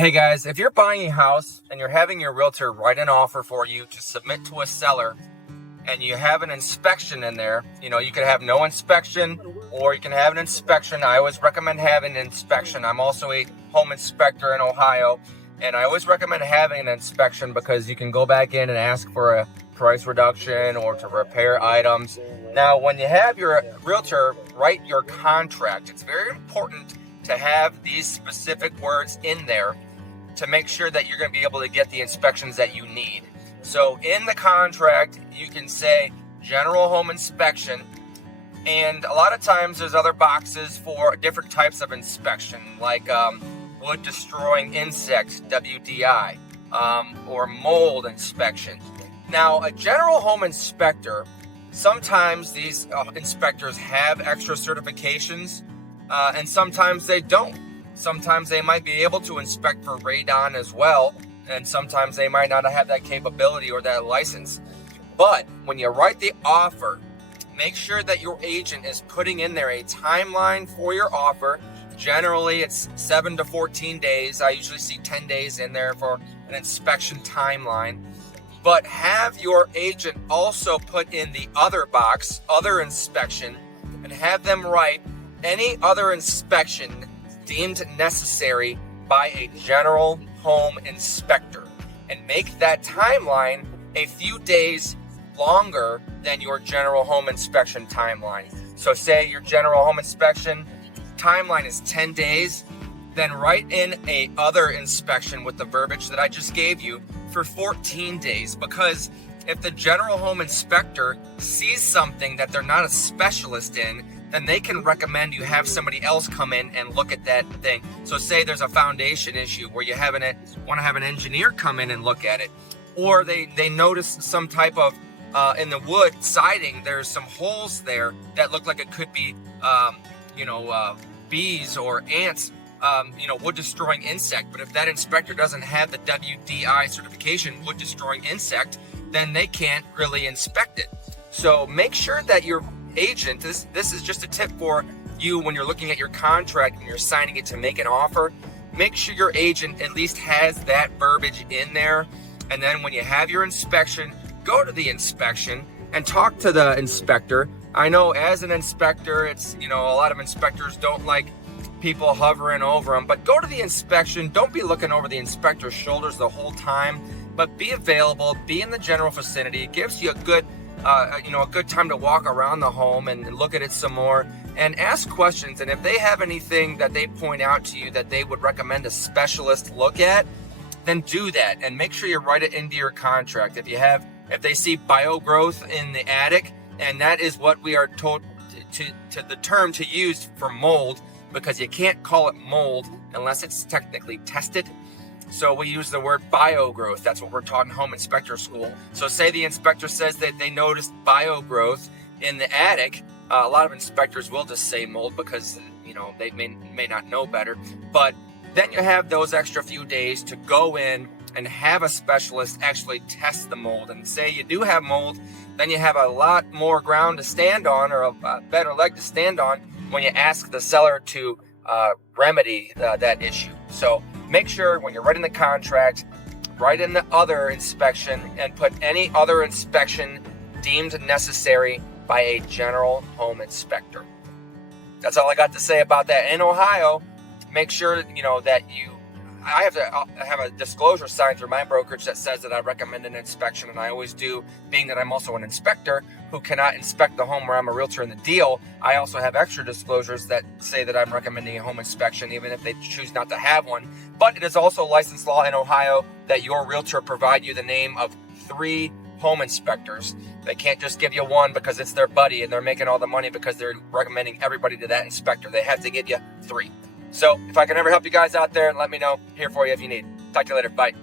Hey guys, if you're buying a house and you're having your realtor write an offer for you to submit to a seller and you have an inspection in there, you can have no inspection or you can have an inspection. I always recommend having an inspection. I'm also a home inspector in Ohio, and I always recommend having an inspection because you can go back in and ask for a price reduction or to repair items. Now, when you have your realtor write your contract, it's very important to have these specific words in there to make sure that you're going to be able to get the inspections that you need. So in the contract, you can say general home inspection, and a lot of times there's other boxes for different types of inspection, like wood destroying insects, WDI, or mold inspection. Now, a general home inspector, sometimes these inspectors have extra certifications, and sometimes they don't. Sometimes they might be able to inspect for radon as well, and sometimes they might not have that capability or that license. But when you write the offer, make sure that your agent is putting in there a timeline for your offer. Generally, it's 7 to 14 days. I usually see 10 days in there for an inspection timeline. But have your agent also put in the other box, other inspection, and have them write any other inspection deemed necessary by a general home inspector, and make that timeline a few days longer than your general home inspection timeline. So say your general home inspection timeline is 10 days, then write in a other inspection with the verbiage that I just gave you for 14 days, because if the general home inspector sees something that they're not a specialist in, then they can recommend you have somebody else come in and look at that thing. So say there's a foundation issue where you want to have an engineer come in and look at it, or they notice some type of in the wood siding, there's some holes there that look like it could be bees or ants, wood destroying insect. But if that inspector doesn't have the WDI certification, wood destroying insect, then they can't really inspect it. So make sure that your agent, this is just a tip for you when you're looking at your contract and you're signing it to make an offer, make sure your agent at least has that verbiage in there. And then when you have your inspection, go to the inspection and talk to the inspector. I know as an inspector, it's, a lot of inspectors don't like people hovering over them, but go to the inspection. Don't be looking over the inspector's shoulders the whole time, but be available, be in the general vicinity. It gives you a good time to walk around the home and look at it some more and ask questions. And if they have anything that they point out to you that they would recommend a specialist look at, then do that and make sure you write it into your contract. If they see biogrowth in the attic, and that is what we are told to the term to use for mold, because you can't call it mold unless it's technically tested. So we use the word biogrowth. That's what we're taught in home inspector school. So say the inspector says that they noticed biogrowth in the attic. A lot of inspectors will just say mold because, they may not know better. But then you have those extra few days to go in and have a specialist actually test the mold. And say you do have mold, then you have a lot more ground to stand on, or a better leg to stand on when you ask the seller to remedy that issue. So make sure when you're writing the contract, write in the other inspection and put any other inspection deemed necessary by a general home inspector. That's all I got to say about that. In Ohio, make sure that I have to have a disclosure signed through my brokerage that says that I recommend an inspection, and I always do, being that I'm also an inspector who cannot inspect the home where I'm a realtor in the deal. I also have extra disclosures that say that I'm recommending a home inspection, even if they choose not to have one. But it is also licensed law in Ohio that your realtor provide you the name of 3 home inspectors. They can't just give you one because it's their buddy and they're making all the money because they're recommending everybody to that inspector. They have to give you 3. So if I can ever help you guys out there, let me know. Here for you if you need. Talk to you later. Bye.